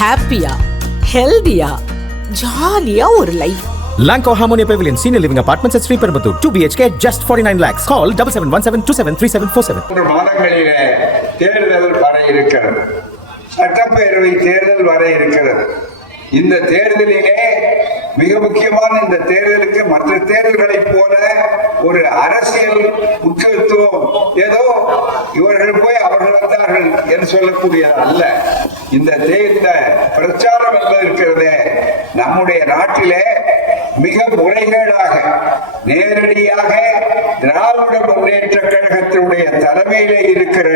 ஹாப்பியா, ஹெல்தியா, ஜாலியா ஒரு life. Lanco Harmonia Pavilion Senior Living Apartments at Sri Perambatoor 2 BHK just 49 lakhs. Call 7717273747. 3 மாதங்களிலே தேர்தல் வர இருக்கிறது. சட்டப்பேரவை தேர்தல் வர இருக்கிறது. இந்த தேர்தலிலே மிக முக்கியமான இந்த தேர்தலுக்கு மற்ற தேர்தல்களைப் போல ஒரு அரசியல் முக்கியத்துவம் ஏதோ இவர்கள் போய் அவர்கள் வந்தார்கள் என்று சொல்லக்கூடியது அல்ல. இந்த பிரச்சாரம் என்பது இருக்கிறதே நம்முடைய நாட்டிலே மிக முறைகேடாக நேரடியாக திராவிட முன்னேற்ற கழகத்தினுடைய தலைமையிலே இருக்கிற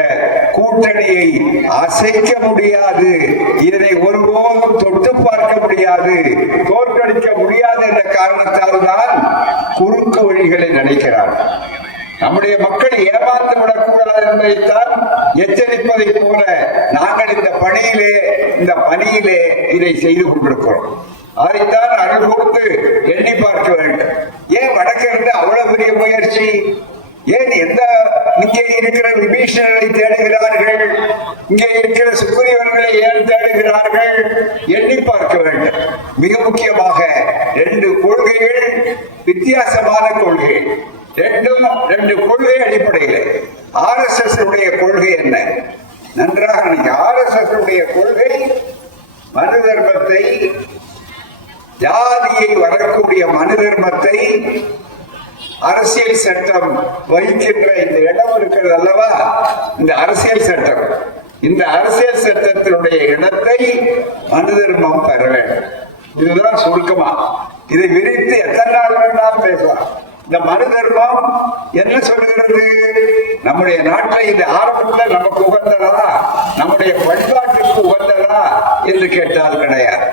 கூட்டணியை அசைக்க முடியாது, இதனை ஒருபோதும் தொட்டு பார்க்க முடியாது, தோற்கடிக்க முடியாது என்ற காரணத்தால் தான் குறுக்கு வழிகளை நினைக்கிறார். நம்முடைய மக்கள் ஏமாந்து விடக்கூடாது என்பதைத்தான் எச்சரிப்பதை போல நாங்கள் இந்த பணியிலே இதை செய்து கொண்டிருக்கிறோம். அதைத்தான் அருள் கொடுத்து எண்ணி பார்க்க வேண்டும். ஏன் வடக்கிருந்து அவ்வளவு பெரிய முயற்சி? ஏன் இங்கே இருக்கிற விபீஷணரை தேடுகிறார்கள், இங்கே இருக்கிற சுக்ரீவன்களை ஏன் தேடுகிறார்கள்? எண்ணி பார்க்க வேண்டும். மிக முக்கியமாக 2 கொள்கைகள், வித்தியாசமான கொள்கைகள், 2 கொள்கை அடிப்படையில். RSS உடைய கொள்கை என்ன? நன்றாக RSS உடைய கொள்கை மனு தர்மத்தை, ஜாதியை வரக்கூடிய மனு தர்மத்தை அரசியல் சட்டம் வகிக்கின்ற இந்த இடம் இருக்கிறது அல்லவா, இந்த அரசியல் சட்டம், இந்த அரசியல் சட்டத்தினுடைய இடத்தை மனு தர்மம் பெற வேண்டும். இதுதான் சுருக்கமா. இதை விரித்து எத்தனை நாள் வேண்டாம் பேசலாம். இந்த மனு தர்மம் என்ன சொல்லுகிறது? நம்முடைய நாட்டில் இது ஆரம்பத்தில் நமக்கு உகந்ததா, நம்முடைய பண்பாட்டுக்கு உகந்ததா என்று கேட்டால் கிடையாது.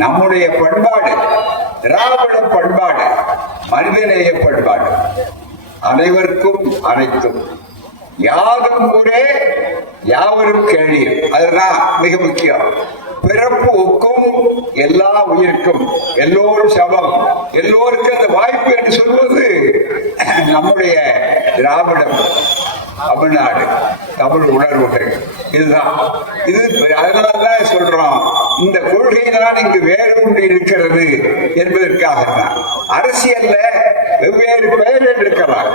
நம்முடைய பண்பாடு திராவிட பண்பாடு, மனிதநேய பண்பாடு, அனைவருக்கும் அனைத்தும், யாரும் ஊரே யாவரும் கேளீர், அதுதான் மிக முக்கியம். பிறப்பு ஒக்கும் எல்லா உயிர்க்கும், எல்லோரும் சமம், எல்லோருக்கும் அந்த வாய்ப்பு என்று சொல்வது நம்முடைய திராவிடம், தமிழ்நாடு, தமிழ் உணர்வுகள். இதுதான் இது. அதனால்தான் சொல்றோம், இந்த கொள்கை தான் இங்கு வேறு ஒன்று இருக்கிறது என்பதற்காக தான். அரசியல்ல வெவ்வேறு பெயர்கள் இருக்கலாம்,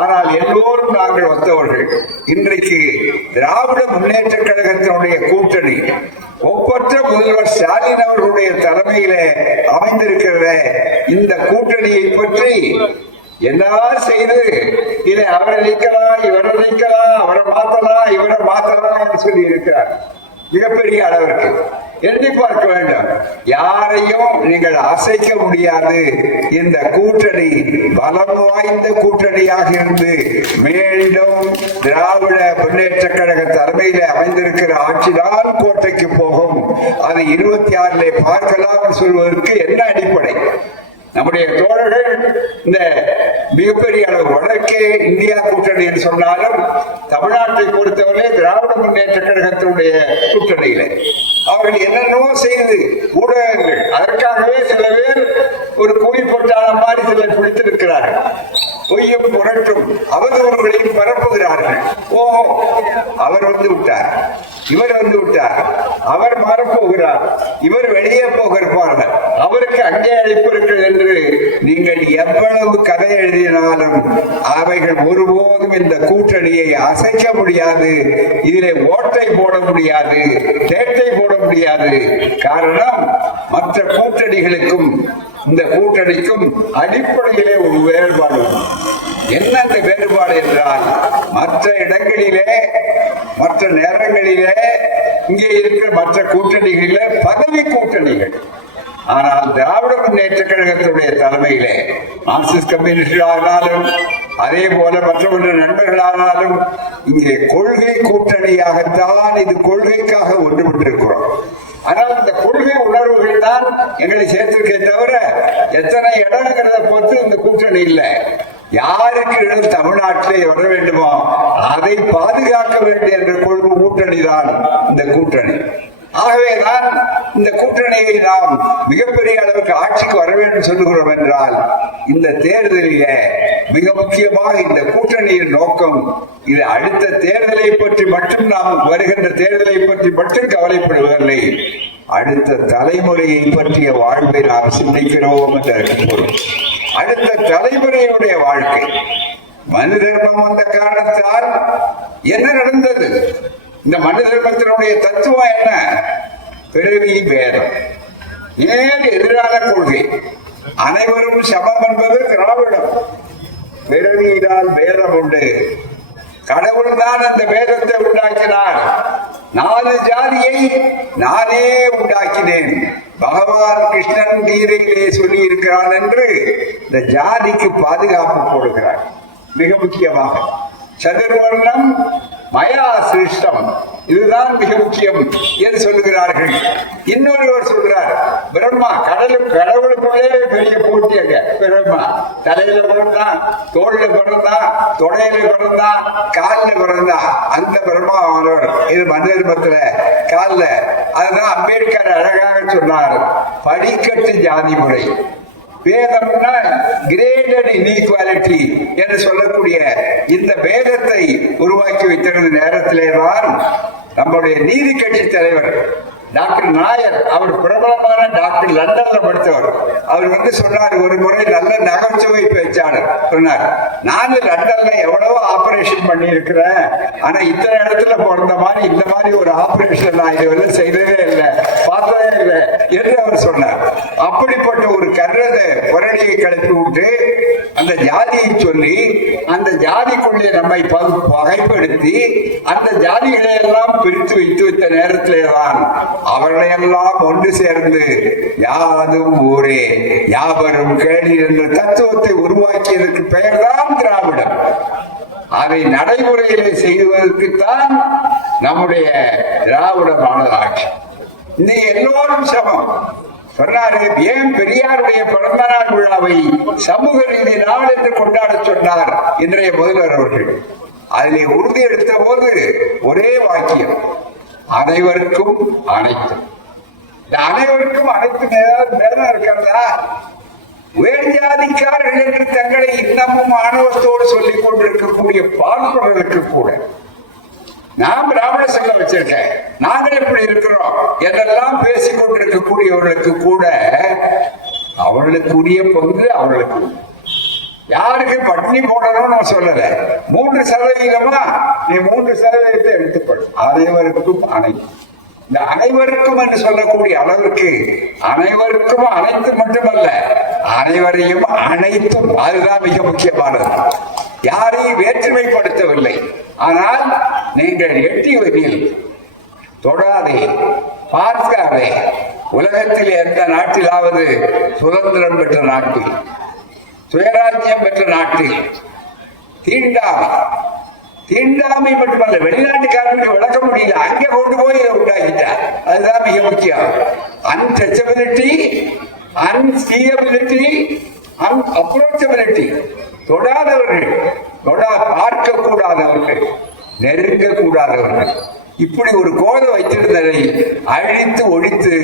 ஆனால் எல்லோரும் நாங்கள் ஒத்தவர்கள். இன்றைக்கு திராவிட முன்னேற்ற கழகத்தினுடைய கூட்டணி ஒப்பற்ற முதல்வர் ஸ்டாலின் அவர்களுடைய தலைமையில அமைந்திருக்கிற இந்த கூட்டணியை பற்றி எல்லாம் செய்து இதை அவரை நீக்கலாம், இவரை நீக்கலாம், அவரை மாத்தலாம், இவரை மாத்தலாம் சொல்லி இருக்கிறார். மிகப்பெரிய அளவிற்கு எண்ணி பார்க்க வேண்டும். யாரையும் நீங்கள் அசைக்க முடியாது. இந்த கூட்டணி பலம் வாய்ந்த கூட்டணியாக இருந்து மீண்டும் திராவிட முன்னேற்ற கழக தலைமையில அமைந்திருக்கிற ஆட்சிதான் கோட்டைக்கு போகும். அது 26 பார்க்கலாம் சொல்வதற்கு என்ன அடிப்படை? நம்முடைய தோழர்கள் இந்த மிகப்பெரிய அளவு வடக்கே இந்தியா கூட்டணி என்று சொன்னாலும் தமிழ்நாட்டை பொறுத்தவரை திராவிட முன்னேற்ற கழகத்தினுடைய கூட்டணியில அவர்கள் என்னென்னவோ செய்து ஊடகங்கள் அதற்காகவே சில பேர் ஒரு கூலி போட்டான மாதிரி சிலர் பிடித்திருக்கிறார்கள். பொய்யும் புரட்டும் அவதூறுகளையும் பரப்புகிறார்கள். அவர் வந்து விட்டார், இவர் வந்து விட்டார், அவர் மாறப்போகிறார், இவர் வெளியே போகிறார்கள், அவருக்கு அங்கே அழைப்பு இருக்கிறது என்று நீங்கள் எவ்வளவு கதை எழுதினாலும் அவைகள் ஒருபோதும் இந்த கூட்டணியை அசைக்க முடியாது. இதிலே ஓட்டை போட முடியாது, தேட்டை போட முடியாது. காரணம், மற்ற கூட்டணிகளுக்கும் இந்த கூட்டணிக்கும் அடிப்படையிலே ஒரு வேறுபாடு. என்ன அந்த வேறுபாடு என்றால், மற்ற இடங்களிலே, மற்ற நேரங்களிலே இங்கே இருக்கிற மற்ற கூட்டணிகளிலே பதவி கூட்டணிகள். ஆனால் திராவிட முன்னேற்ற கழகத்துடைய தலைமையிலே மார்க்சிஸ்ட் கம்யூனிஸ்ட் ஆனாலும் அதே போல மற்ற நண்பர்களானாலும் இங்கே கொள்கை கூட்டணியாகத்தான், இது கொள்கைக்காக ஒன்றுபட்டிருக்கிறோம். ஆனால் இந்த கொள்கை உணர்வுகள் தான் எங்களை சேர்த்திருக்கே தவிர எத்தனை இடங்கிறத பொறுத்து இந்த கூட்டணி இல்லை. யாருக்கு இடம் தமிழ்நாட்டிலே வர வேண்டுமோ அதை பாதுகாக்க வேண்டிய என்ற கொள்கை கூட்டணி தான் இந்த கூட்டணி. ஆகவேதான் இந்த கூட்டணியை நாம் மிகப்பெரிய அளவுக்கு ஆட்சிக்கு வர வேண்டும் சொல்லுகிறோம் என்றால், இந்த தேர்தலில் மிக முக்கியமாக இந்த கூட்டணியின் நோக்கம் இது அடுத்த தேர்தலை பற்றி மட்டும் நாம் வருகின்ற தேர்தலை பற்றி மட்டும் கவலைப்படுவதில்லை. அடுத்த தலைமுறையை பற்றிய வாழ்வை நாம் சிந்திக்கிறோம் என்று பொருள். அடுத்த தலைமுறையுடைய வாழ்க்கை. மனு தர்மம் வந்த காரணத்தால் என்ன நடந்தது? இந்த மனு தர்மத்தினுடைய தத்துவம் என்ன? பிறவி பேதம், நேர் எதிரான கொள்கை. அனைவரும் சமம் என்பது திராவிடம். பிறவியினால் பேதம் உண்டு. கடவுள் தான் அந்த பேதத்தை உண்டாக்கினார். 4 ஜாதியை நானே உண்டாக்கினேன், பகவான் கிருஷ்ணன் கீதையிலே சொல்லி இருக்கிறான் என்று இந்த ஜாதிக்கு பாதுகாப்பு கொடுக்கிறார். மிக முக்கியமாக சதுர்வர்ணம் மயா சிருஷ்டம், இதுதான் மிக முக்கியம் என்று சொல்லுகிறார்கள். இன்னொருவர் சொல்கிறார், பிரம்மா கடவுளுக்குள்ளே பெரிய போட்டி. அங்க பிரம்மா தலையில பிறந்தான், தோல்ல பிறந்தான், தொடையில பிறந்தான், காலில் பிறந்தான். அந்த பிரம்மா அவனவர். இது மனு தர்மத்துல காலில். அதுதான் அம்பேத்கர் அழகாக சொன்னார், படிக்கட்டு ஜாதி முறை. வேதம்னா கிரேடட் இன்இக்வாலிட்டி என்று சொல்லக்கூடிய இந்த வேதத்தை உருவாக்கி வைத்திருந்த நேரத்திலே தான் நம்முடைய நீதி கட்சி தலைவர் டாக்டர் நாயர், அவர் பிரபலமான டாக்டர், லண்டன்ல படித்தவர். அவர் சொன்னார், ஒரு முறை நல்ல நகைச்சுவை பேச்சாளர் சொன்னார், நான் லண்டன்ல எவ்வளவோ ஆபரேஷன் பண்ணி இருக்கிறேன், ஆனா இத்தனை இடத்துல பிறந்த மாதிரி இந்த மாதிரி ஒரு ஆபரேஷன் நான் இதுவரை செய்ததே இல்லை, பார்த்ததே இல்லை என்று அவர் சொன்னார். அப்படிப்பட்ட ஒரு கர்ரத புரணியை கிளப்பி விட்டு அந்த ஜாதியை சொல்லி அந்த ஜாதிக்குள்ளே நம்மை வகைப்படுத்தி அந்த ஜாதிகளை எல்லாம் பிரித்து வைத்த நேரத்திலே தான் அவர்களையெல்லாம் ஒன்று சேர்ந்து யாதும் ஊரே யாவரும் கேளி என்ற தத்துவத்தை உருவாக்கியதற்கு பெயர்தான் திராவிடம். அதை நடைமுறையிலே செய்வதற்குத்தான் நம்முடைய திராவிட மாடல் ஆட்சி. இன்னைக்கு எல்லோரும் சமம் சொன்னாரு. ஏன் பெரியாருடைய பிறந்த நாள் விழாவை சமூக நீதி நாள் என்று கொண்டாட சொன்னார் இன்றைய முதல்வர் அவர்கள்? அதிலே உறுதி எடுத்த போது ஒரே வாக்கியம், அனைவருக்கும் அனைத்தும். இந்த அனைவருக்கும் அனைத்தும் ஏதாவது மேல இருக்கிறதா? உயர் ஜாதிக்காரர்கள் என்று தங்களை இன்னமும் ஆணவத்தோடு சொல்லிக் கொண்டிருக்கக்கூடிய பார்ப்பவர்களுக்கு கூட நாம் திராவிட சங்கம் வச்சிருக்கேன், நாங்கள் எப்படி இருக்கிறோம் என்றெல்லாம் பேசிக் கொண்டிருக்கக்கூடியவர்களுக்கு கூட அவர்களுக்குரிய பங்கு அவர்களுக்கு. யாருக்கு பட்டினி போடணும்னு சொல்லல. 3% நீ 3% எடுத்துக்கொள். அனைவருக்கும் அனைத்து. இந்த அனைவருக்கும் என்று சொல்லக்கூடிய அளவிற்கு அனைவருக்கும் அனைத்து மட்டுமல்ல, அனைவரையும் அனைத்தும். அதுதான் மிக முக்கியமானது. யாரையும் வேற்றுமைப்படுத்தவில்லை. ஆனால் நீங்கள் எட்டியவரில் தொடாதே, பார்க்காதே. உலகத்தில் எந்த நாட்டிலாவது சுதந்திரம் பெற்ற நாட்டில், சுயராஜ்யம் பெற்ற நாட்டில் தீண்டாமை மட்டுமல்ல, வெளிநாட்டுக்காரனுக்கு விளக்க முடியல, அங்கே கொண்டு போய் இதை உண்டாக்கிட்டார். அதுதான் மிக முக்கியம். அன்டச்சபிலிட்டி, அன்சீயபிலிட்டி, அன்அப்ரோச்சபிலிட்டி. தொடாதவர்கள், பார்க்க கூடாதவர்கள், நெருங்க கூடாதவர்கள். இப்படி ஒரு கோதை வைத்திருந்ததை அழித்து ஒழித்து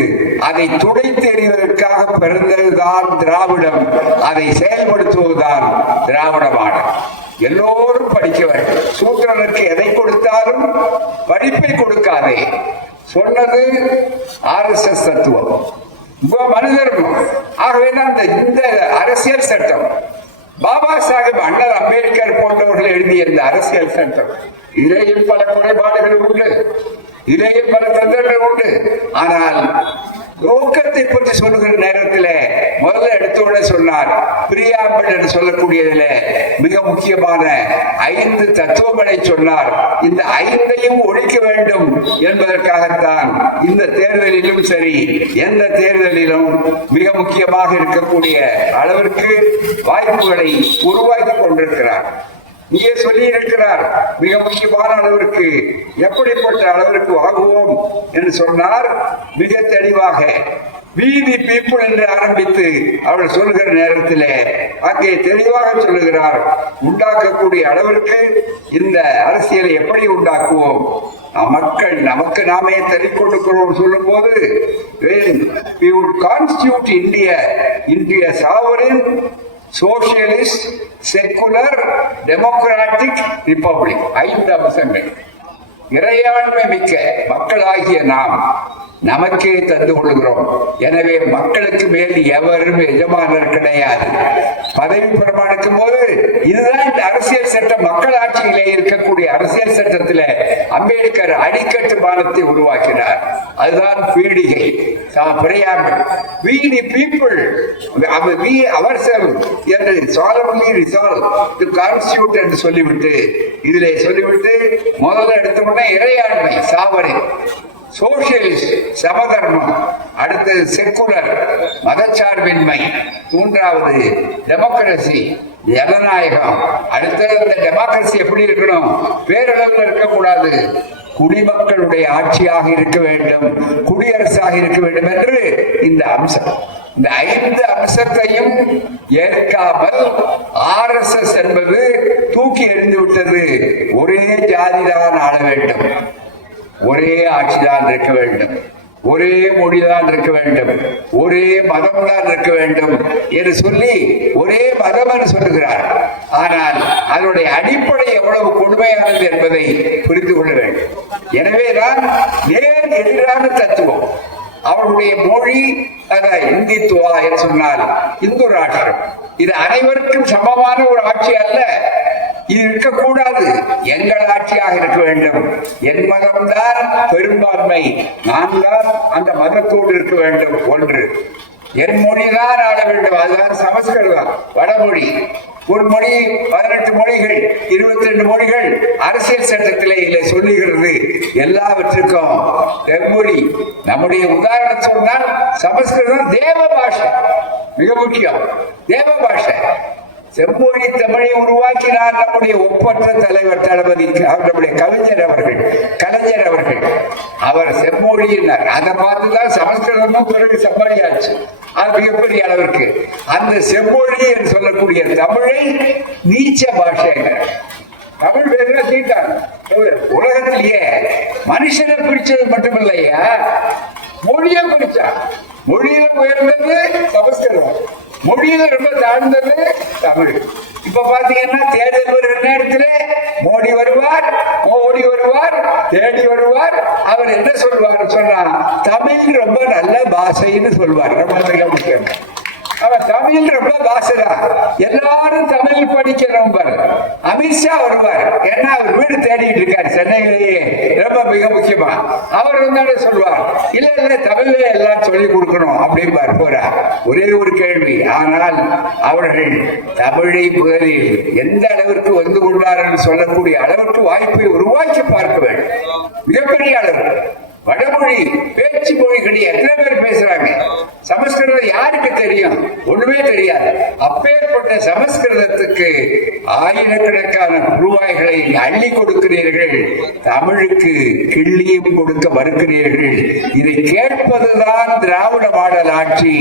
அதை துடைத்து எறிவதற்காக பிறந்ததுதான் திராவிடம். அதை செயல்படுத்துவதுதான் திராவிட மாடல். எல்லோரும் படிக்க வேண்டும். சூத்திரனுக்கு எதை கொடுத்தாலும் படிப்பை கொடுக்காதே சொன்னது RSS தத்துவம், மனு தர்மம். ஆகவேதான் இந்த அரசியல் சட்டம், பாபா சாஹிப் அண்ணல் அம்பேத்கர் போன்றவர்கள் எழுதிய இந்த அரசியல் சட்டம், இதிலேயும் பல குறைபாடுகள் உண்டு, இதிலேயும் பல தந்திரங்கள் உண்டு. ஆனால் நோக்கத்தை பற்றி சொல்லுகிற நேரத்தில் முதல்ல எடுத்தோட சொன்னார், பிரியாம்பிள் என்று சொல்லக்கூடியதில் மிக முக்கியமான 5 தத்துவங்களை சொன்னார். இந்த 5ஐயும் ஒழிக்க வேண்டும் என்பதற்காகத்தான் இந்த தேர்தலிலும் சரி, எந்த தேர்தலிலும் மிக முக்கியமாக இருக்கக்கூடிய அளவிற்கு வாய்ப்புகளை உருவாக்கி கொண்டிருக்கிறார். இங்கே சொல்லி இருக்கிறார், மிக முக்கியமான அளவிற்கு எப்படிப்பட்ட அளவிற்கு வாங்குவோம் என்று சொன்னார். மிக தெளிவாக வீதி பீப்புள் என்று ஆரம்பித்து அவள் சொல்லுகிற நேரத்தில் அங்கே தெளிவாக சொல்லுகிறார், உண்டாக்கக்கூடிய அளவிற்கு இந்த அரசியலை எப்படி உண்டாக்குவோம், மக்கள் நமக்கு நாமே தள்ளிக்கொண்டிருக்கிறோம் சொல்லும் போது, we would constitute India into a sovereign, socialist, secular, democratic republic. 5 அம்சங்கள். இறையாண்மை மிக்க மக்களாகிய நாம் நமக்கே தந்து கொள்கிறோம். எனவே மக்களுக்கு மேல் எவரும் எஜமானர் கிடையாது. பதவி பிரமாணிக்கும் போது இதுதான் இந்த அரசியல் சட்டம். மக்கள் ஆட்சியிலே இருக்கக்கூடிய அரசியல் சட்டத்தில் அம்பேத்கர் அடிக்கட்டுமானத்தை உருவாக்கினார். அதுதான் பீடிகை, preamble. We the people, we ourselves என்று solemnly resolve to constitute என்று சொல்லிவிட்டு இதிலே சொல்லிவிட்டு முதல்ல எடுத்த உடனே இறையாண்மை சாவரின், சோசியலிஸ்ட் சமதர்மம், அடுத்தது செக்குலர் மதச்சார்பின்மை, மூன்றாவது டெமோக்ரசி ஜனநாயகம். அடுத்தது அந்த டெமோக்ரசி எப்படி இருக்கணும், பேரளவில் இருக்கக்கூடாது, குடிமக்களுடைய ஆட்சியாக இருக்க வேண்டும், குடியரசாக இருக்க வேண்டும் என்று இந்த அம்சம். இந்த 5 அம்சத்தையும் ஏற்காமல் RSS என்பது தூக்கி எறிந்து விட்டது. ஒரே ஜாதிதான் ஆள வேண்டும், ஒரே ஆட்சிதான் இருக்க வேண்டும், ஒரே மொழிதான் இருக்க வேண்டும், ஒரே மதம் தான் இருக்க வேண்டும் என்று சொல்லி ஒரே மதம் என்று சொல்லுகிறார். ஆனால் அதனுடைய அடிப்படை எவ்வளவு கொடுமையானது என்பதை புரிந்து கொள்ள வேண்டும். எனவேதான் நேர் எதிரான தத்துவம். அவர்களுடைய மொழி இந்தித்துவா என்று சொன்னால் இந்து ராஷ்டிரம், இது அனைவருக்கும் சமமான ஒரு ஆட்சி அல்ல. இது இருக்கக்கூடாது, எங்கள் ஆட்சியாக இருக்க வேண்டும், என் மதம்தான் பெரும்பான்மை, நான் தான் அந்த மதத்தோடு இருக்க வேண்டும், ஒன்று என் மொழிதான் ஆள வேண்டும், அதுதான் சமஸ்கிருதம், வடமொழி. ஒரு மொழி 18 மொழிகள் 22 மொழிகள் அரசியல் சட்டத்திலே சொல்லுகிறது. எல்லாவற்றுக்கும் தென்மொழி. நம்முடைய உதாரணம் சொன்னால் சமஸ்கிருதம் தேவ பாஷை, மிக முக்கியம், தேவ பாஷை. செம்மொழி தமிழை உருவாக்கினார் நம்முடைய ஒப்பற்ற தலைவர் தளபதி, நம்முடைய கலைஞர் அவர்கள். அவர் செம்மொழியினார். அதை பார்த்துதான் சமஸ்கிருதமும் பிறகு செம்மொழியாச்சு. அது மிகப்பெரிய அளவிற்கு அந்த செம்மொழி என்று சொல்லக்கூடிய தமிழை நீச்ச பாஷைங்க. தமிழ் பேர்ல தீட்டாங்க. உலகத்திலேயே மனுஷனை பிரிச்சது மட்டுமில்லையா, மொழியை பிரிச்சா. மொழியில உயர்ந்தது சமஸ்கிருதம், மொழியில ரொம்ப தாழ்ந்தது தமிழ். இப்ப பாத்தீங்கன்னா தேர்தல் வருகிற நேரத்தில் மோடி வருவார், தேடி வருவார். அவர் என்ன சொல்வார் சொன்னா, தமிழ் ரொம்ப நல்ல பாஷைன்னு சொல்வார். ரொம்ப மிக முக்கியம். அவர் தமிழ் ரொம்ப பாஷைதான், எல்லாரும் தமிழ் படிக்கிறோம். அமித்ஷா வருவார், ஏன்னா அவர் வீடு தேடிட்டு இருக்காரு சென்னையிலேயே, ரொம்ப மிக முக்கியமா. அவர் வந்து சொல்வார், இல்ல தமிழ்ல எல்லாம் சொல்லிக் கொடுக்கணும் அப்படின்பார். போறார். ஒரே ஒரு கேள்வி, ஆனால் அவர்கள் தமிழை முதலில் எந்த அளவிற்கு வந்து கொண்டார்கள் சொல்லக்கூடிய அளவிற்கு வாய்ப்பை உருவாக்கி பார்க்க வேண்டும். மிகப்பெரிய அளவு. வடமொழி பேச்சு மொழிகள் எத்தனை பேர் பேசுறாங்க? சமஸ்கிருதம் யாருக்கு தெரியும்? ஒண்ணுமே தெரியாது. அப்பேற்பட்ட சமஸ்கிருதத்துக்கு ஆயிரக்கணக்கான ரூபாய்களை அள்ளி கொடுக்கிறீர்கள், தமிழுக்கு கிள்ளியும் கொடுக்க மறுக்கிறீர்கள். இதை கேட்பதுதான் திராவிட மாடல் ஆட்சி.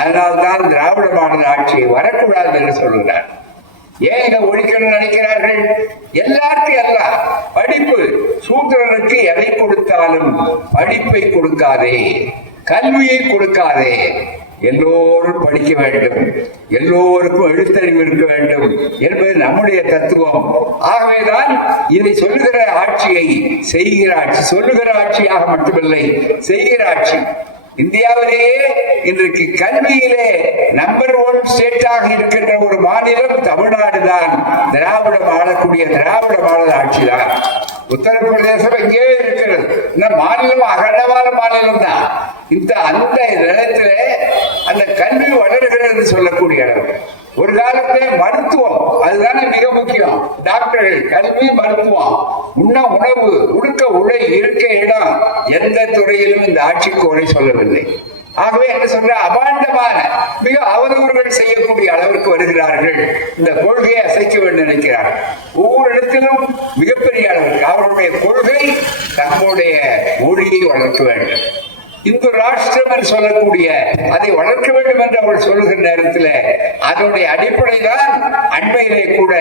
அதனால்தான் திராவிட மாடல் ஆட்சி வரக்கூடாது என்று சொல்கிறார். ஏன் ஒழிக்கணும்னு நினைக்கிறார்கள்? எல்லாருக்கும் எல்லாம் படிப்பு. சூத்திரனுக்கு எதை கொடுத்தாலும் படிப்பை கொடுக்காதே, கல்வியை கொடுக்காதே. எல்லோரும் படிக்க வேண்டும், எல்லோருக்கும் எழுத்தறிவு இருக்க வேண்டும் என்பது நம்முடைய தத்துவம். ஆகவேதான் இதை சொல்லுகிற ஆட்சியை செய்கிற ஆட்சி, சொல்லுகிற ஆட்சியாக மட்டுமில்லை, செய்கிற ஆட்சி. இந்தியாவிலேயே இன்றைக்கு கல்வியிலே நம்பர் 1 ஸ்டேட்டாக இருக்கின்ற ஒரு மாநிலம் தமிழ்நாடு தான். திராவிடம் ஆளக்கூடிய திராவிட மாடல் ஆட்சி தான். உத்தரப்பிரதேசம் எங்கே இருக்கிறது. இந்த மாநிலம் அகண்டமான மாநிலம் தான். அந்த நிலத்திலே அந்த கல்வி வளர்கிறது சொல்லக்கூடிய இடம். ஒரு காலத்திலே மருத்துவம், அதுதானே மிக முக்கியம். டாக்டர்கள், கல்வி, மருத்துவம், உண்ண உணவு, உடுக்க உடை, இருக்க இடம், எந்த துறையிலும் இந்த ஆட்சிக்கு குறை சொல்லவில்லை. ஆகவே என்ன சொல்ற, அபாண்டமான மிக அவதூறுகள் செய்யக்கூடிய அளவிற்கு வருகிறார்கள். இந்த கொள்கையை அசைக்க வேண்டும் நினைக்கிறார்கள். ஒவ்வொரு இடத்திலும் மிகப்பெரிய அளவிற்கு அவர்களுடைய கொள்கை தங்களுடைய மொழியை வளர்க்க வேண்டும். இந்து ராஷ்டிரம் என்று சொல்லக்கூடிய அதை வளர்க்க வேண்டும் என்று அவர்கள் சொல்லுகிற நேரத்தில் அதனுடைய அடிப்படை தான் அண்மையிலே கூட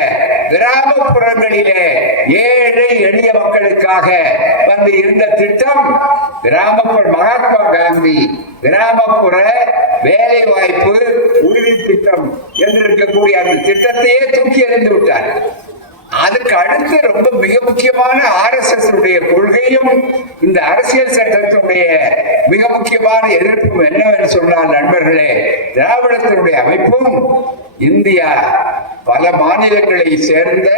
கிராமப்புறங்களிலே ஏழை எளிய மக்களுக்காக வந்து இருந்த திட்டம் கிராமப்புற மகாத்மா காந்தி கிராமப்புற வேலை வாய்ப்பு உறுதி திட்டம் என்று இருக்கக்கூடிய அந்த திட்டத்தையே தூக்கி எறிந்து விட்டார். அதுக்கு அடுத்து ரொம்ப மிக முக்கியமான RSS உடைய கொள்கையும் இந்த அரசியல் சட்டத்தினுடைய மிக முக்கியமான எதிர்ப்பும் என்னவென்று சொன்னால் நண்பர்களே, திராவிடத்தினுடைய அமைப்பும் இந்தியா பல மாநிலங்களை சேர்ந்த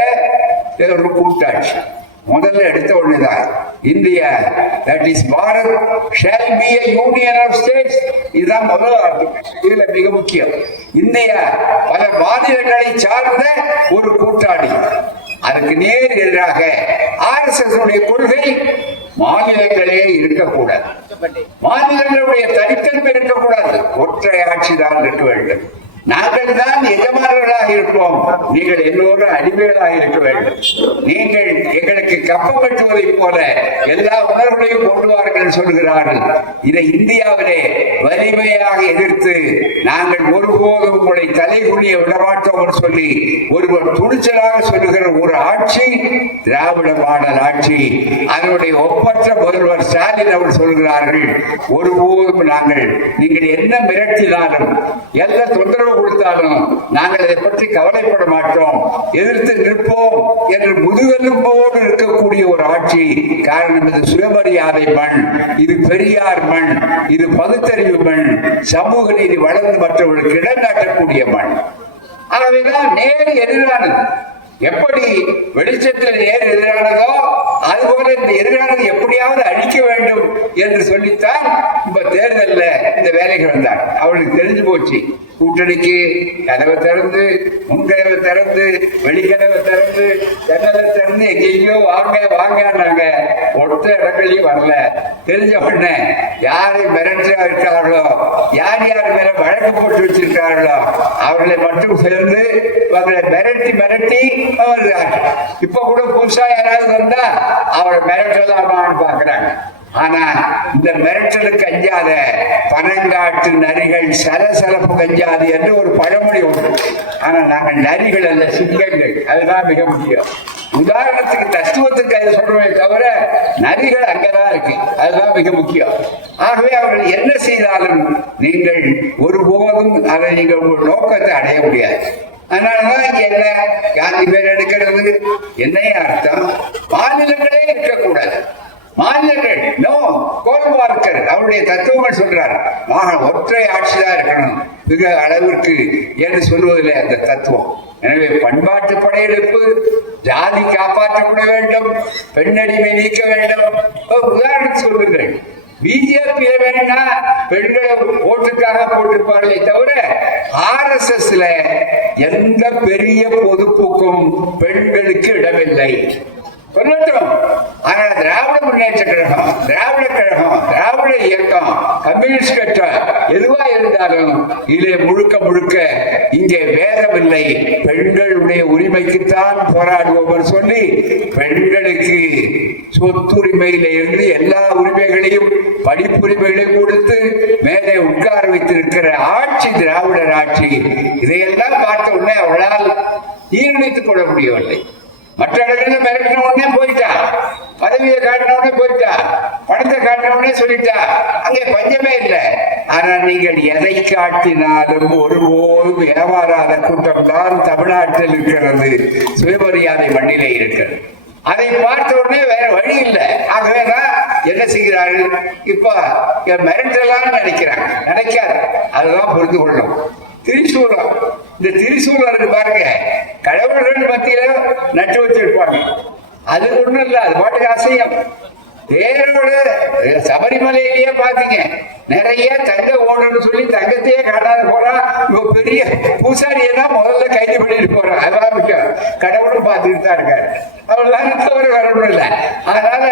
ஒரு கூட்டாட்சி. முதல்ல எடுத்த ஒண்ணுதான் India, that is Bharat shall be a union of states. இதுதான் முதல் இதுல மிக முக்கியம். இந்தியா பல மாநிலங்களை சார்ந்த ஒரு கூட்டாளி. அதுக்கு நேர் எதிராக RSS உடைய கொள்கை மாநிலங்களே இருக்கக்கூடாது, மாநிலங்களுடைய தனித்தன்மை இருக்கக்கூடாது, ஒற்றை ஆட்சி தான் இருக்க வேண்டும். நாங்கள் தான் எஜமானர்களாக இருப்போம், நீங்கள் எல்லோரும் அடிமைகளாக இருக்க வேண்டும். நீங்கள் எங்களுக்கு கப்பம் கட்டுவதை போல எல்லா உணர்வுகளையும் கொண்டு வார்கள் சொல்கிறார்கள். இதை இந்தியாவிலே வலிமையாக எதிர்த்து நாங்கள் ஒருபோதும் உங்களை தலைகுனிய விடமாட்டோம் சொல்லி ஒருவர் துணிச்சலாக சொல்லுகிற ஒரு ஆட்சி திராவிட மாடல் ஆட்சி. அதனுடைய ஒப்பற்ற முதல்வர் ஸ்டாலின் அவர் சொல்கிறார்கள், ஒருபோதும் நாங்கள் நீங்கள் என்ன மிரட்டினாலும் எந்த தொந்தரவு கொடுத்தாலும் நாங்கள் அதை பற்றி கவலைப்பட மாட்டோம், எதிர்த்து நிற்போம் என்று முதுகெலும்போடு இருக்கக்கூடிய ஒரு ஆட்சி. காரணம், இது சுயமரியாதை மண், இது பெரியார் மண், இது பகுத்தறிவு மண், சமூக நீதி வளர்ந்து மற்றவர்களுக்கு இடம் காட்டக்கூடிய மண். ஆகவேதான் நேர் எதிரானது. எப்படி வெளிச்சத்தில் நேர் எதிரானதோ அதுபோல இந்த எதிரானது எப்படியாவது அழிக்க வேண்டும் என்று சொல்லித்தான் இப்ப தேர்தலில் இந்த வேலைகள் வந்தார். அவளுக்கு தெரிஞ்சு போச்சு, கூட்டணிக்கு கதவை திறந்து, முன்கதவை திறந்து, வெளிக்கதவை திறந்து, ஜன்னலை திறந்து எங்கேயோ வாங்க வாங்கினாங்க, ஒருத்த இடங்களையும் வரல. தெரிஞ்ச உடனே யாரை மிரட்டா இருக்கார்களோ, யார் யார் மேல வழக்கு போட்டு வச்சிருக்கார்களோ அவர்களை மட்டும் சேர்ந்து அவர்களை மிரட்டி மிரட்டி வருகிறார்கள். இப்ப கூட புதுசா யாராவது வந்தா அவரை மிரட்டலாமான்னு பாக்குறாங்க. ஆனா இந்த மிரட்டலுக்கு அஞ்சாத பனங்காட்டு நரிகள் சலசலப்பு கஞ்சாது என்று ஒரு பழமொழி உண்டு. ஆனா நாங்கள் நரிகள் அல்ல, சிங்கங்கள். அதுதான் மிக முக்கியம். உதாரணத்துக்கு தத்துவத்துக்கு அதை சொல்றமே தவிர நரிகள் அங்கதான் இருக்கு, அதுதான் மிக முக்கியம். ஆகவே அவர்கள் என்ன செய்தாலும் நீங்கள் ஒருபோதும் அதை நீங்கள் உங்கள் நோக்கத்தை அடைய முடியாது. அதனாலதான் இங்க என்ன காந்தி பேர் எடுக்கிறது என்ன அர்த்தம்? மாநிலங்களே இருக்கக்கூடாது, மாநிலங்கள் நோ கோல்வார்க்கர் அவருடைய தத்துவங்கள் சொல்றாரு, ஒற்றை ஆட்சிதான் இருக்கணும் மிக அளவிற்கு என்று சொல்வதில்லை அந்த தத்துவம். எனவே பண்பாட்டு படையெடுப்பு, ஜாதி காப்பாற்றப்பட வேண்டும், பெண்ணடிமை நீக்க வேண்டும். உதாரணம் சொல்லுங்கள், பிஜேபி வேணும்னா பெண்களை ஓட்டுக்காக போட்டிருப்பார்களே தவிர RSSல எந்த பெரிய பொதுப்புக்கும் பெண்களுக்கு இடமில்லை சொல்லட்டும். ஆனா திராவிட முன்னேற்ற கழகம், திராவிட கழகம், திராவிட இயக்கம், கம்யூனிஸ்ட் கட்சி எதுவா இருந்தாலும் இதிலே முழுக்க முழுக்க இங்கே வேதம் இல்லை, பெண்களுடைய உரிமைக்குத்தான் போராடுவோம் சொல்லி பெண்களுக்கு சொத்துரிமையில இருந்து எல்லா உரிமைகளையும் படிப்புரிமைகளையும் கொடுத்து மேலே உட்கார வைத்திருக்கிற ஆட்சி திராவிடர் ஆட்சி. இதையெல்லாம் பார்த்த உடனே அவளால் ஜீரணித்துக் கொள்ள முடியவில்லை. மற்ற இடங்கள்ல மிரட்டின உடனே போயிட்டா, பதவியை காட்டின உடனே போயிட்டா, பணத்தை காட்டின உடனே சொல்லிட்டா, அங்கே பஞ்சமே இல்லை. ஆனா நீங்கள் எதை காட்டினாலும் ஒருபோதும் ஏமாறாத கூட்டம் தான் தமிழ்நாட்டில் இருக்கிறது, சுயமரியாதை மண்ணிலே இருக்கிறது. அதை பார்த்த உடனே வேற வழி இல்லை. ஆகவேதான் என்ன செய்கிறார்கள், இப்ப மிரட்டலாம் நினைக்கிறாங்க, நினைக்காது. அதுதான் புரிந்து கொள்ளணும். திரிசூலம், இந்த திரிசூலம் பாருங்க, கடவுள்கள் மத்தியில நட்டு வச்சிருப்பாங்க. அது ஒண்ணும் இல்ல, அது பாட்டுக்கு அசையம். தேரோட சபரிமலையிலேயே பாத்தீங்க, நிறைய தங்க ஓடுன்னு சொல்லி தங்கத்தையே காட்டாத போறான். இவ பெரிய பூசாரியை தான் முதல்ல கைது பண்ணிட்டு போறான். அதான் முக்கியம். கடவுளும் பார்த்துட்டு தான் இருக்காரு. அவள்லாம் தவறு வரணும் இல்லை. அதனால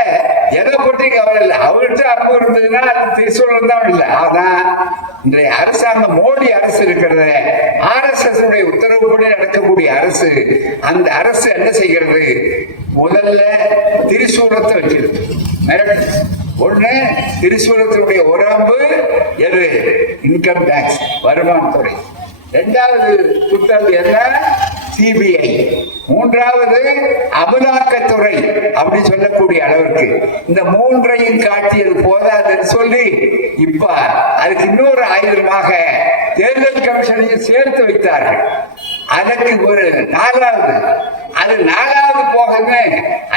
எதை பற்றி கவலை இல்லை. அவர்கிட்ட அன்பு இருந்ததுன்னா அது திரிசூலம் தான் இல்லை. ஆனா இன்றைய அரசாங்கம், மோடி அரசு இருக்கிறது, RSS உடைய உத்தரவுப்படி நடக்கக்கூடிய அரசு, அந்த அரசு என்ன செய்கிறது, முதல்ல திரிசூலத்தை வச்சிருக்கு. ஒண்ணு திரிசூலத்தினுடைய ஒரு அம்பு எது, இன்கம் டாக்ஸ், வருமானத்துறை. இரண்டாவது குற்றம் என்ன, CBI. மூன்றாவது அமலாக்கத்துறை அப்படி சொல்லக்கூடிய அளவிற்கு. இந்த மூன்றையும் காட்டியது போதாதுன்னு சொல்லி இப்ப அதுக்கு இன்னொரு ஆயுதமாக தேர்தல் கமிஷனையும் சேர்த்து வைத்தார்கள். அதற்கு ஒரு நாலாவது, அது நாலாவது போகன்னு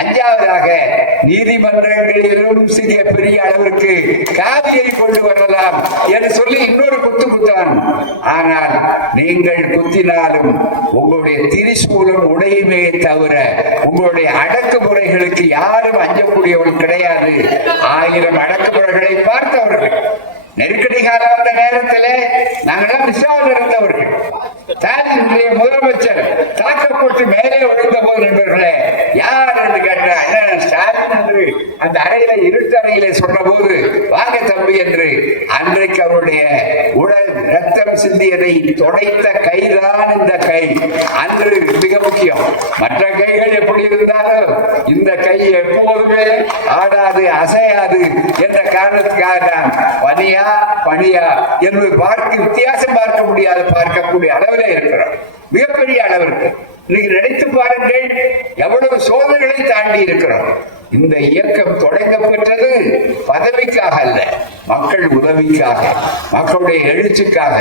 அஞ்சாவதாக நீதிமன்றங்களிலும் சிறிய பெரிய அளவிற்கு காவியை கொண்டு வரலாம் என்று சொல்லி இன்னொரு குத்து குத்தான். ஆனால் நீங்கள் குத்தினாலும் உங்களுடைய திரிசூலம் உடையுமே தவிர உங்களுடைய அடக்குமுறைகளுக்கு யாரும் அஞ்சக்கூடியவர்கள் கிடையாது. 1000 அடக்குமுறைகளை பார்த்தவர்கள். நெருக்கடி காலம் வந்த நேரத்தில் நாங்களாம் விசாவில் இருந்தவர்கள். ஸ்டாலினுடைய முதலமைச்சர் தாக்கப்பட்டு மேலே விழுந்த போது நண்பர்களே யார் என்று கேட்டார். ஸ்டாலின் என்று அந்த அறையில இருட்டறையிலே சொன்ன போது வாங்க தம்பி என்று அன்றைக்கு அவருடைய உடல் ரத்தம் சிந்தியதை தொடைத்த கைதான் இந்த கை. அன்று மிக முக்கியம். மற்ற கைகள் எப்படி இருந்தாலும் இந்த கை எப்போதுமே ஆடாது அசையாது என்ற காரணத்துக்காக தான் பணியா என்பது வித்தியாசம் பார்க்க முடியாது, பார்க்கக்கூடிய அளவில் இருக்கிறோம். மிகப்பெரிய அளவிற்கு இன்னைக்கு நினைத்து பாருங்கள், எவ்வளவு சோதனைகளை தாண்டி இருக்கிறோம். இந்த இயக்கம் தொடங்கப்பட்டது பதவிக்காக அல்ல, மக்கள் உதவிக்காக, மக்களுடைய எழுச்சிக்காக.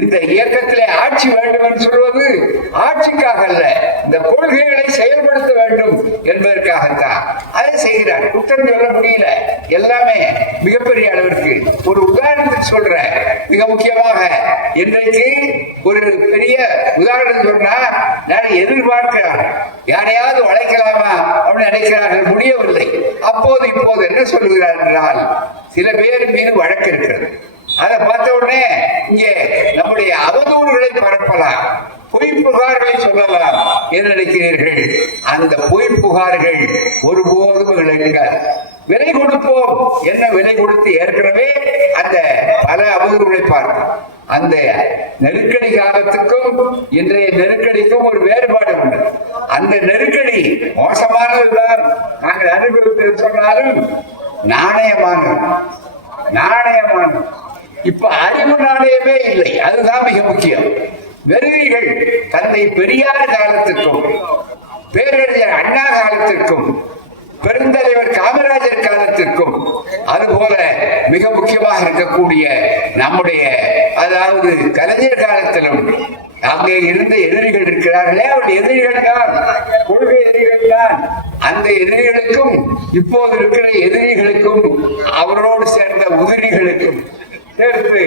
இந்த இயக்கத்திலே ஆட்சி வேண்டும் என்று சொல்வது ஆட்சிக்காக அல்ல, இந்த கொள்கைகளை செயல்படுத்த வேண்டும் என்பதற்காகத்தான் அதை செய்கிறார். குற்றம் சொல்ல முடியல. எல்லாமே மிகப்பெரிய அளவிற்கு. ஒரு உதாரணத்துக்கு சொல்றேன். மிக முக்கியமாக இன்றைக்கு ஒரு பெரிய உதாரணம் சொன்னா நான் எதிர்பார்க்கிறார்கள் யாரையாவது வளைக்கலாமா அப்படின்னு நினைக்கிறார்கள், முடியவில்லை. அப்போது இப்போது என்ன சொல்லுகிறார் என்றால், சில பேர் மீது வழக்கு இருக்கிறது. அதை பார்த்த உடனே இங்கே நம்முடைய அவதூறுகளை பரப்பலாம், பொய் புகார்களை சொல்லலாம் என்று நினைக்கிறீர்கள். அந்த பொய் புகார்கள் ஒருபோதும் விளங்காது. விலை கொடுப்போம் என்ன விலை கொடுத்து ஏற்கனவே அந்த பல அவதூறுகளை பார்ப்போம். அந்த நெருக்கடி காலத்துக்கும் இன்றைய நெருக்கடிக்கும் ஒரு வேறுபாடு உண்டு. அந்த நெருக்கடி மோசமானதுதான் நாங்கள் அனுபவித்து சொன்னாலும் நாணயமானது. இப்ப அறிவு நாணயமே இல்லை, அதுதான் மிக முக்கியம். வெறுவிகள் தந்தை பெரியார் காலத்துக்கும் பேரறிஞர் அண்ணா காலத்திற்கும் பெருந்தலைவர் காமராஜர் காலத்திற்கும் அதுபோல மிக முக்கியமாக இருக்கக்கூடிய நம்முடைய அதாவது கலைஞர் காலத்திலும் அங்கே இருந்த எதிரிகள் இருக்கிறார்களே, அவருடைய எதிரிகள் தான், கொள்கை எதிரிகள் தான். அந்த எதிரிகளுக்கும் இப்போது இருக்கிற எதிரிகளுக்கும் அவரோடு சேர்ந்த உதிரிகளுக்கும் சேர்த்து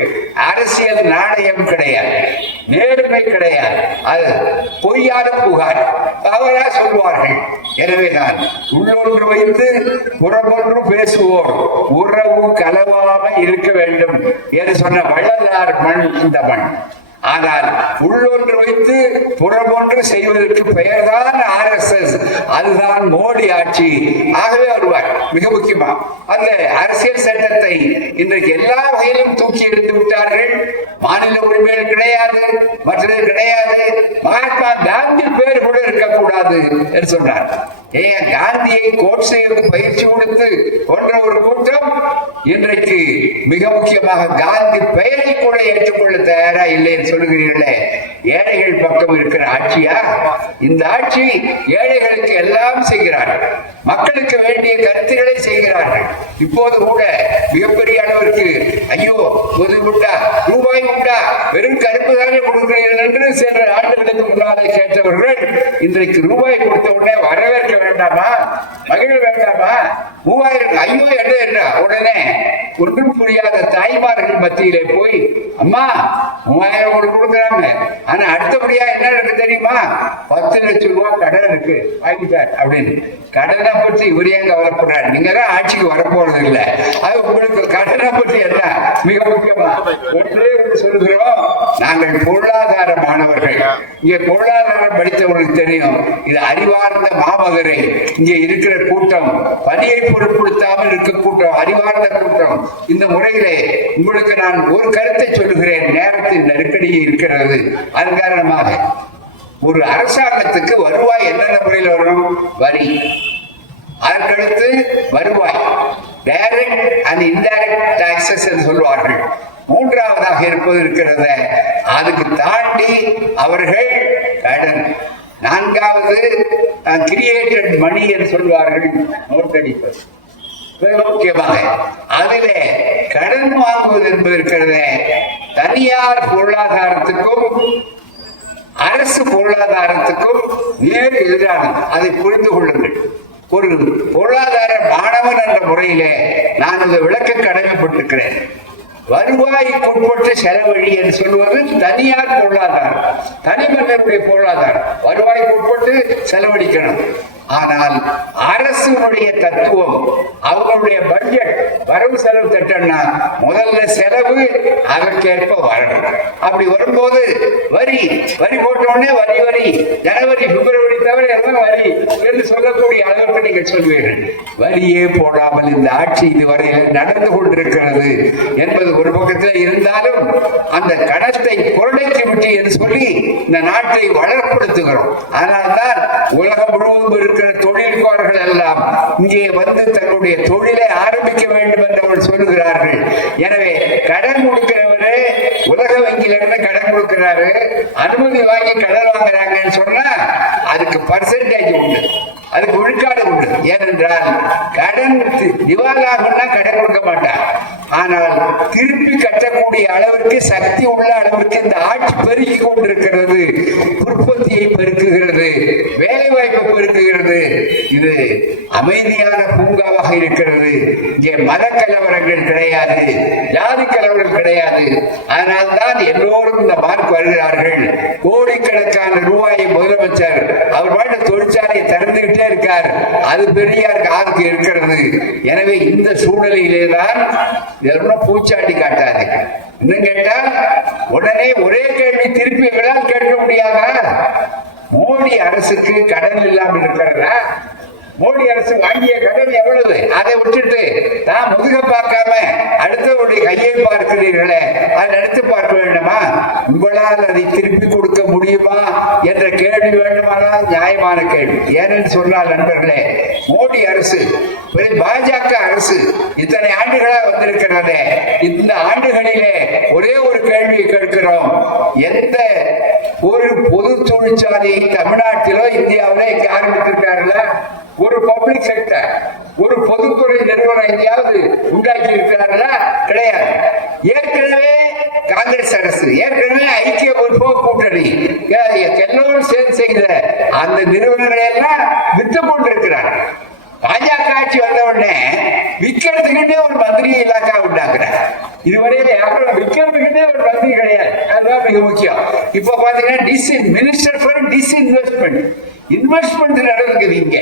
அரசியல் நாணயம் கிடையாது, நேர்மை கிடையாது. அது பொய்யான புகார், தவறா சொல்வார்கள். எனவேதான் உள்ளொன்று வைத்து புறமொன்று பேசுவோர் உறவு கலவாம இருக்க வேண்டும் என்று சொன்ன வள்ளலார் மண் இந்த மண். ஆனால் உள்ளொன்று வைத்து புறமொன்று செய்வதற்கு பெயர்தான் RSS, அதுதான் மோடி ஆட்சி. ஆகவே வருவார். மிக முக்கியமா அந்த அரசியல் சட்டத்தை இன்றைக்கு எல்லா வகையிலும் தூக்கி எடுத்து விட்டார்கள். மாநில உரிமைகள் கிடையாது, மற்றது கிடையாது. மகாத்மா காந்தி பேர் கூட இருக்கக்கூடாது என்று சொன்னார். ஏன் காந்தியை கோட் செய்து பயிற்சி கொடுத்து போன்ற ஒரு கூட்டம் இன்றைக்கு மிக முக்கியமாக காந்தி பெயரை கூட ஏற்றுக்கொள்ள தயாரா இல்லை என்று சொல்லுகிறீர்களே, ஏழைகள் பக்கம் இருக்கிற ஆட்சியா? இந்த ஆட்சி ஏழைகளுக்கு எல்லாம் செய்கிறார்கள், மக்களுக்கு வேண்டிய கருத்துக்களை செய்கிறார்கள். இப்போது கூட மிகப்பெரிய அளவிற்கு ஐயோ உதவிட்டா ரூபாய் உண்டா வெறும் கருப்பு தானே கொடுக்கிறீர்கள் என்று சென்ற ஆண்டுகளுக்கு முன்னாலே கேட்டவர்கள் இன்றைக்கு ரூபாய் கொடுத்த உடனே வரவேற்க வேண்டாமா, மகிழ வேண்டாமா? 3000 ஐயோ என்ன உடனே ஒன்றும் புரியாத தாய்மார்கள் மத்தியிலே போய் அம்மா 3000 கொடுக்குறாங்க, ஆனா அடுத்தபடியா என்ன இருக்கு தெரியுமா, 10 லட்சம் ரூபாய் கடன் இருக்கு வாங்கிட்டார் அப்படின்னு. கடனை பற்றி இவரே கவலைப்படுறாரு. நீங்க தான் ஆட்சிக்கு வரப்போறது இல்லை, அது உங்களுக்கு கடனை பற்றி என்ன மிக முக்கியமா ஒன்றே சொல்லுகிறோம். நாங்கள் பொருளாதார மாணவர்கள், இங்கே பொருளாதாரம் படித்தவர்களுக்கு தெரியும். இது அறிவார்ந்த மாமதுரை. இங்கே இருக்கிற கூட்டம் பணியை பொருட்படுத்தாமல் இருக்க கூட்டம், அறிவார்ந்த கூட்டம். இந்த முறையிலே உங்களுக்கு நான் ஒரு கருத்தை சொல்லுகிறேன். நேரத்தின் நெருக்கடி இருக்கிறது. அதன் காரணமாக ஒரு அரசாங்கத்துக்கு வருவாய் என்னென்ன முறையில் வரும்? வரி, அதற்கடுத்து வருவாய் டைரக்ட் அண்ட் இன்டைரக்ட் டாக்ஸஸ் என்று சொல்வார்கள். மூன்றாவதாக இருப்பது இருக்கிறத, அதுக்கு தாண்டி அவர்கள் கடன். நான்காவது கிரியேட்டட் மணி என்று சொல்வார்கள், நோட்டடிப்பது. முக்கியமாக அதிலே கடன் வாங்குவது என்பது இருக்கிறத, தனியார் பொருளாதாரத்துக்கும் அரசு பொருளாதாரத்துக்கும் நேர் எதிரானது. அதை புரிந்து கொள்ளுங்கள். ஒரு பொருளாதார மாணவன் என்ற முறையிலே நான் இந்த விளக்க கடமைப்பட்டிருக்கிறேன். வருவாய்க்குட்பட்ட செலவழி என்று சொல்வது தனியார் பொருளாதாரம், தனிமனிதனுடைய பொருளாதாரம். வருவாய்க்குட்பட்டு செலவழிக்கணும். ஆனால் அரசுடைய தத்துவம், அவங்களுடைய பட்ஜெட், வரவு செலவு திட்டம்னா முதல்ல செலவு அதற்கேற்ப வரணும். அப்படி வரும்போது வரி போட்ட உடனே வரி ஜனவரி பிப்ரவரி தவிர எல்லாம் வரி என்று சொல்லக்கூடிய அளவுக்கு நீங்கள் சொல்வீர்கள். வரியே போடாமல் இந்த ஆட்சி இதுவரையில் நடந்து கொண்டிருக்கிறது என்பது ஒரு பக்கத்தில் இருந்தாலும் அந்த கடத்தை புரடைத்து விட்டு என்று சொல்லி இந்த நாட்டை வளர்ப்படுத்துகிறோம். அதனால்தான் உலகம் முழுவதும் இருக்கிற தொழில்காரர்கள் எல்லாம் இங்கே வந்து தன்னுடைய தொழிலை ஆரம்பிக்க வேண்டும் என்று அவர்கள் சொல்லுகிறார்கள். எனவே கடன் கொடுக்கிறவரு உலக வங்கியிலிருந்து கடன் கொடுக்கிறாரு, அனுமதி வாங்கி கடன் வாங்குறாங்கன்னு சொன்னா அதுக்கு பர்சன்டேஜ் உண்டு, அதுக்கு விழுக்காடு உண்டு. ஏனென்றால் கடன் திவாலாகும்னா கடன் கொடுக்க மாட்டான். ஆனால் திருப்பி கட்டக்கூடிய அளவிற்கு சக்தி உள்ள அளவிற்கு இந்த ஆட்சி பெருக்கிக் கொண்டிருக்கிறது. உற்பத்தியை பெருக்குகிறது, வேலை வாய்ப்பை பெருக்குகிறது. இது அமைதியான பூங்காவாக இருக்கிறது. இங்கே மத கலவரங்கள் கிடையாது, ஜாதி கலவரங்கள் கிடையாது. அதனால்தான் எல்லோரும் இந்த மார்க் வருகிறார்கள். கோடிக்கணக்கான ரூபாயை முதலமைச்சர் அவர் பாட்டு தொழிற்சாலையை திறந்துகிட்டே இருக்கார். அது பெரியார் காதுக்கு இருக்கிறது. எனவே இந்த சூழ்நிலையிலேதான் பூச்சாண்டி காட்டாது. இன்னும் கேட்டால் உடனே ஒரே கேள்வி திருப்பி எங்களால் கேட்க முடியாதா? மோடி அரசுக்கு கடன் இல்லாமல் இருக்கிறதா? மோடி அரசு வாங்கிய கடன் எவ்வளவு? அதை விட்டுட்டு தான் முதுக பார்க்காம அடுத்தவருடைய கையை பார்க்கிறீர்களே, அதை எடுத்து பார்க்க வேண்டுமா? உங்களால் அதை திருப்பி கொடுக்க முடியுமா என்ற கேள்வி வேண்டுமானால் நியாயமான கேள்வி. ஏனென்று சொன்னால் நண்பர்களே, மோடி அரசு பாஜக அரசு இத்தனை ஆண்டுகளா வந்திருக்கிறதே, இந்த ஆண்டுகளிலே ஒரே ஒரு கேள்வியை கேட்கிறோம். எந்த ஒரு பொது தொழிற்சாலையை தமிழ்நாட்டிலோ இந்தியாவிலோ ஆரம்பித்திருக்கார்களா? ஒரு பப்ளிக் செக்டர், ஒரு பொதுத்துறை நிறுவனம் எங்கேயாவது உண்டாக்கி இருக்கிறார்களா? கிடையாது. ஏற்கனவே காங்கிரஸ் அரசு, ஏற்கனவே ஐக்கிய முற்போக்கு கூட்டணி எல்லோரும் சேர்ந்து செய்த அந்த நிறுவனங்களை எல்லாம் வித்து கொண்டிருக்கிறார். பாஜக ஆட்சி வந்த உடனே விற்கிறதுக்குன்னே ஒரு மந்திரி இலாக்கா உண்டாக்குறாங்க. இதுவரையில யாரும் விற்கிறதுக்குன்னே ஒரு மந்திரி கிடையாது. அதுதான் மிக முக்கியம். இப்ப பாத்தீங்கன்னா மினிஸ்டர் ஃபார் டிஸ்இன்வெஸ்ட்மெண்ட், இன்வெஸ்ட்மெண்ட் நடக்குது இங்க,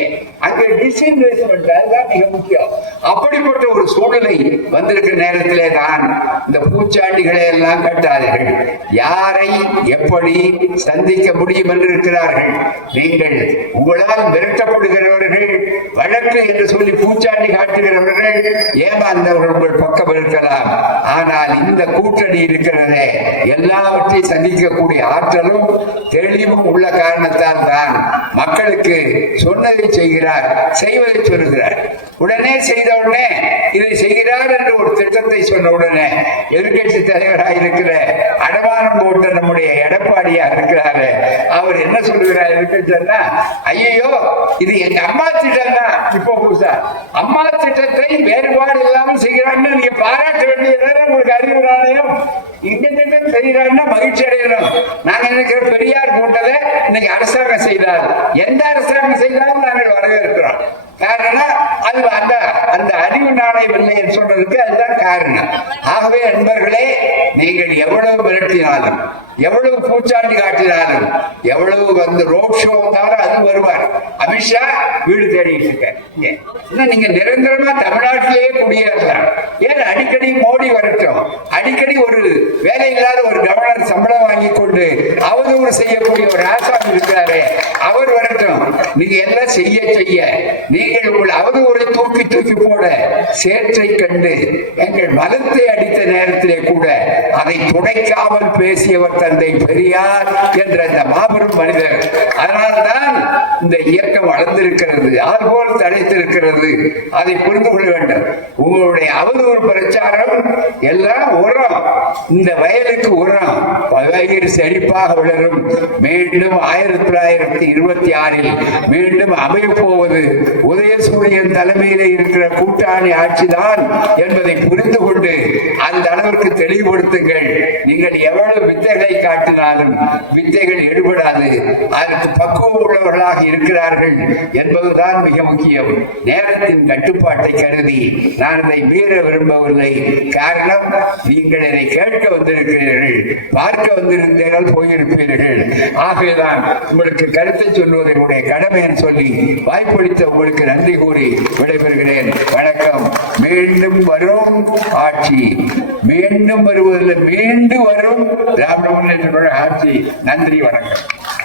அங்க டிஸ்இன்வெஸ்ட்மெண்ட், அதுதான் மிக முக்கியம். அப்படிப்பட்ட ஒரு சூழ்நிலை வந்திருக்கிற நேரத்திலே தான் இந்த பூச்சாண்டிகளை எல்லாம் கட்டாதீர்கள். யாரை எப்படி சந்திக்க முடியும் என்று இருக்கிறார்கள். நீங்கள் உங்களால் மிரட்டப்படுகிறவர்கள், வழக்கு என்று சொல்லி பூச்சாண்டி காட்டுகிறவர்கள், ஏமாந்தவர்கள் உங்கள் பக்கம் இருக்கலாம். ஆனால் இந்த கூட்டணி இருக்கிறதே, எல்லாவற்றையும் சந்திக்கக்கூடிய ஆற்றலும் தெளிவும் உள்ள காரணத்தால் தான் மக்களுக்கு சொன்னதை செய்கிறார், செய்வதை சொல்கிறார். உடனே செய்த உடனே இதை செய்கிறார் என்று ஒரு திட்டத்தை சொன்ன உடனே எதிர்கட்சி தலைவராக இருக்கிற அடமானம் போட்ட நம்முடைய எடப்பாடியா இருக்கிறாரு, அவர் என்ன சொல்லுகிறார் சொன்னா, ஐயோ இது எங்க அம்மா திட்டம் தான். இப்போ புதுசா அம்மா திட்டத்தை வேறுபாடு இல்லாமல் செய்கிறான்னு நீங்க பாராட்ட வேண்டியது உங்களுக்கு அறிவு நாணயம். இந்த திட்டம் செய்கிறாருன்னா மகிழ்ச்சி அடையணும். நாங்க நினைக்கிற பெரியார் போட்டதை இன்னைக்கு அரசாங்கம் செய்தார், எந்த அரசாங்கம் செய்தாலும் நாங்கள் வரவேற்கிறோம். காரணம் அது அந்த அறிவு நாணயம் இல்லை என்று சொல்றதுக்கு அதுதான் காரணம். ஆகவே நண்பர்களே, நீங்கள் எவ்வளவு மிரட்டினாலும், எவ்வளவு பூச்சாண்டி காட்டினாலும், எவ்வளவு வந்து ரோட் ஷோ வந்தாலும் அது வருவார். அமித்ஷா வீடு தேடிட்டு இருக்க, நீங்க நிரந்தரமா தமிழ்நாட்டிலேயே குடியேறலாம். ஏன் அடிக்கடி மோடி வரட்டும், அடிக்கடி ஒரு வேலை இல்லாத ஒரு கவர்னர் சம்பளம் வாங்கி கொண்டு அவதூறு செய்யக்கூடிய ஒரு ஆசாமி இருக்கிறாரு, அவர் வரட்டும். நீங்க எல்லாம் செய்ய செய்ய நீங்கள் உங்கள் அவதூறை தூக்கி தூக்கி போட சேற்றை கண்டு எங்கள் மதத்தை அடித்த நேரத்திலே கூட அதை துடைக்காமல் பேசியவர் தந்தை பெரியார் என்ற இந்த மாபெரும் மனிதர். அதனால்தான் இந்த இயக்கம் வளர்ந்திருக்கிறது, ஆர்வம் தடைத்திருக்கிறது. அதை புரிந்து கொள்ள வேண்டும். உங்களுடைய அவதூறு பிரச்சாரம் எல்லாம் உரம், இந்த வயலுக்கு உரம், பயிர் செழிப்பாக வளரும். மீண்டும் 1926 மீண்டும் அமையப் போவது உதயசூரியன் தலைமையிலே இருக்கிற கூட்டாளி ஆட்சிதான் என்பதை புரிந்து கொண்டு அந்த அளவிற்கு தெளிவுபடுத்துங்கள். நீங்கள் எவ்வளவு வித்தைகளை காட்டினாலும் வித்தைகள் எடுபடாது. அதற்கு பக்குவம் உள்ளவர்களாக இருக்கிறார்கள் என்பதுதான் மிக முக்கியம். நேரத்தின் கட்டுப்பாட்டை கருதி நான் இதை மீற விரும்பவில்லை. காரணம், நீங்கள் இதை கேட்க வந்திருக்கிறீர்கள், பார்க்க வந்திருந்தீர்கள், போயிருப்பீர்கள். ஆகவேதான் உங்களுக்கு கருத்தை சொல்வது என்னுடைய கடமை என்று சொல்லி வாய்ப்பளித்த உங்களுக்கு நன்றி கூறி விடைபெறுகிறேன். வணக்கம். மீண்டும் வரும் ஆட்சி, மீண்டும் வருவதில் மீண்டும் வரும் திராவிட முன்னேற்ற கழக ஆட்சி. நன்றி, வணக்கம்.